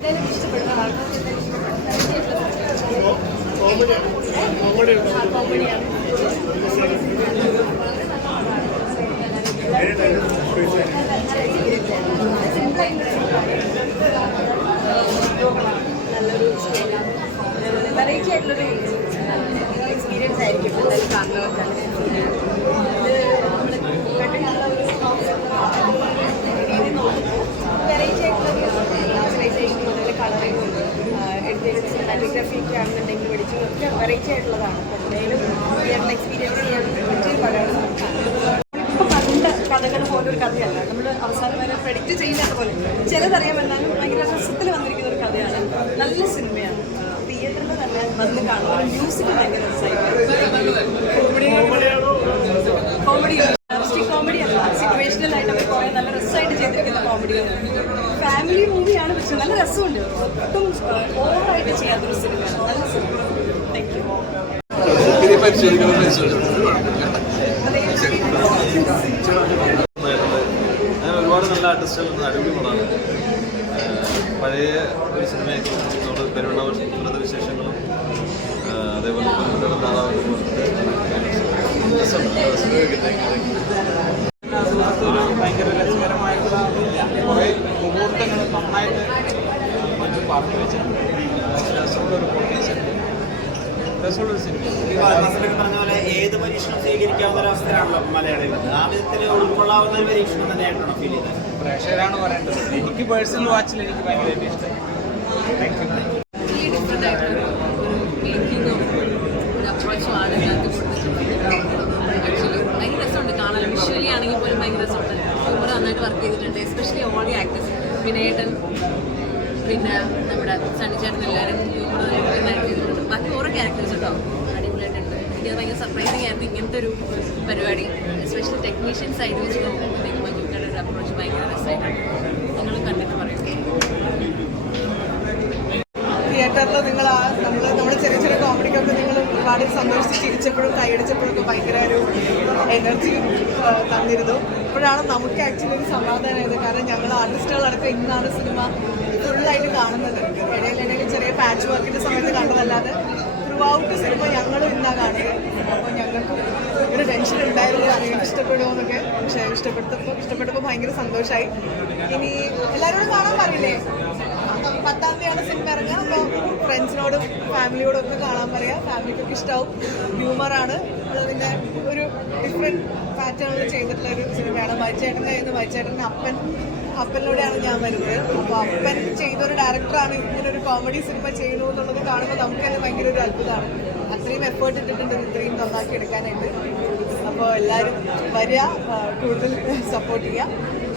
Variety ആയിട്ടുള്ളൊരു experience ആയിരിക്കും എന്തായാലും കാണുന്നവർക്കാണ്. വെറൈറ്റി ആയിട്ടുള്ളൊരു വിഷ്വലൈസേഷൻ മുതൽ കളറിംഗ് ഉണ്ട്, എടുത്തിട്ട് സിനിമാറ്റോഗ്രാഫിക്ക് ആണെന്നുണ്ടെങ്കിൽ പഠിച്ചും ഒക്കെ വെറൈറ്റി ആയിട്ടുള്ളതാണ്. എന്തായാലും ഞങ്ങൾ എക്സ്പീരിയൻസ് ചെയ്യാൻ പറ്റിയൊരു പടമാണ്. ഇപ്പോൾ കണ്ട കഥകൾ പോലൊരു കഥയല്ല, നമ്മൾ അവസാനം വരെ പ്രെഡിക്റ്റ് ചെയ്യാത്ത പോലെ ചിലതറിയാമെന്നാലും ഭയങ്കര രസത്തിൽ വന്നിരിക്കുന്ന ഒരു കഥയാണ്. നല്ല സിനിമയാണ്, തിയേറ്ററിൽ തന്നെ വന്ന് കാണുക. മ്യൂസിക് ഭയങ്കര കോമഡി അല്ല, സിറ്റുവേഷണൽ ആയിട്ട് അവർ കുറേ നല്ല രസമായിട്ട് ചെയ്തിരിക്കുന്ന കോമഡിയാണ്. ഫാമിലി മൂവിയാണ്, പക്ഷെ നല്ല രസമുണ്ട്. ഒട്ടും ഓവറായിട്ട് ചെയ്യാത്തൊരു സിനിമയാണ്, നല്ല സിനിമ. Thank you. ഒരുപാട് നല്ല ആർട്ടിസ്റ്റുകൾ അടിപൊളിയാണ്. പഴയ ഒരു സിനിമയൊക്കെ നമ്മൾ പെരുന്നാൾ വിശേഷങ്ങളും അതേപോലെ ഒരു ഭയങ്കര രസകരമായിട്ടുള്ള കുറേ മുഹൂർത്തങ്ങൾ നന്നായിട്ട് മറ്റു പറഞ്ഞു വെച്ചിട്ടുണ്ട്. രസമുള്ളൊരു കോട്ടീഷൻ, രസമുള്ളൊരു സിനിമ. പറഞ്ഞ പോലെ ഏത് പരീക്ഷണം സ്വീകരിക്കാവുന്ന ഒരു അവസ്ഥയാണല്ലോ മലയാളികൾ. ആ വിധത്തിൽ ഉൾക്കൊള്ളാവുന്ന ഒരു പരീക്ഷണം തന്നെയായിട്ടാണ് ഫീൽ ചെയ്തത്. പ്രേക്ഷകരാണ് പറയേണ്ടത്. എനിക്ക് പേഴ്സണൽ വാച്ചിൽ എനിക്ക് ഭയങ്കരമായിട്ട് ഇഷ്ടം. Thank you. ആക്ച്വലി ഭയങ്കര രസമുണ്ട് കാണാൻ. വിഷ്വലി ആണെങ്കിൽ പോലും ഭയങ്കര രസമുണ്ട്. ഹ്യൂമർ നന്നായിട്ട് വർക്ക് ചെയ്തിട്ടുണ്ട്. എസ്പെഷ്യലി ഓൾ ദി ആക്ടേഴ്സ്, വിനയേട്ടൻ, പിന്നെ നമ്മുടെ സണ്ണിച്ചേട്ടൻ, എല്ലാവരും ഹ്യൂമർ നന്നായിട്ട് ചെയ്തിട്ടുണ്ട്. ബാക്കി ഓരോ ക്യാരക്ടേഴ്സ് ഉണ്ടാവും, അടിപൊളിയായിട്ടുണ്ട്. എനിക്കത് ഭയങ്കര സർപ്രൈസിങ് ആയിരുന്നു ഇങ്ങനത്തെ ഒരു പരിപാടി. എസ്പെഷ്യലി ടെക്നീഷ്യൻ സൈഡ് വെച്ച് നോക്കുമ്പോഴത്തേക്കും മഞ്ജുക്കയുടെ ഒരു അപ്രോച്ച് ഭയങ്കര രസമായിട്ടുണ്ട്. നിങ്ങളും കണ്ടിട്ട് പറയും. തിയേറ്ററിൽ നമ്മൾ ചെറിയ ചെറിയ കോമഡിക്കൊക്കെ നിങ്ങൾ ഒരുപാട് സന്തോഷിച്ച് ചിരിച്ചപ്പോഴും കൈയടിച്ചപ്പോഴൊക്കെ ഭയങ്കര ഒരു എനർജി തന്നിരുന്നു. ഇപ്പോഴാണ് നമുക്ക് ആക്ച്വലി ഒരു സമാധാനമായത്. കാരണം ഞങ്ങൾ ആർട്ടിസ്റ്റുകളടക്കം ഇന്നാണ് സിനിമ ഫുള്ളായിട്ട് കാണുന്നത്. ഇടയിലിടയിൽ ചെറിയ പാച്ച് വർക്കിൻ്റെ സമയത്ത് കണ്ടതല്ലാതെ ത്രൂ ഔട്ട് സിനിമ ഞങ്ങളും ഇന്നാണ് കാണുന്നത്. അപ്പോൾ ഞങ്ങൾക്ക് ഒരു ടെൻഷൻ ഉണ്ടായിരുന്നു അറിയാൻ ഇഷ്ടപ്പെടുമോ എന്നൊക്കെ. പക്ഷേ ഇഷ്ടപ്പെട്ടപ്പോൾ ഭയങ്കര സന്തോഷമായി. ഇനി എല്ലാവരോടും കാണാൻ പറയില്ലേ, 10-ാം തീയതിയാണ് സിനിമ ഇറങ്ങുക. അപ്പോൾ ഫ്രണ്ട്സിനോടും ഫാമിലിയോടും ഒക്കെ കാണാൻ പറയാം. ഫാമിലിക്കൊക്കെ ഇഷ്ടമാവും. ഹ്യൂമറാണ്, അത് പിന്നെ ഒരു ഡിഫറെൻറ്റ് പാറ്റേണിൽ ചെയ്തിട്ടുള്ള ഒരു സിനിമയാണ്. വൈച്ചേട്ടൻ്റെ അപ്പനിലൂടെയാണ് ഞാൻ വരുന്നത്. അപ്പോൾ അപ്പൻ ചെയ്തൊരു ഡയറക്ടറാണ് ഇങ്ങനൊരു കോമഡി സിനിമ ചെയ്യുന്നു എന്നുള്ളത് കാണുമ്പോൾ നമുക്ക് തന്നെ ഭയങ്കര ഒരു അത്ഭുതമാണ്. അത്രയും എഫേർട്ട് ഇട്ടിട്ടുണ്ട് ഇത്രയും നന്നാക്കി എടുക്കാനായിട്ട്. അപ്പോൾ എല്ലാവരും വരിക, കൂടുതൽ സപ്പോർട്ട് ചെയ്യുക.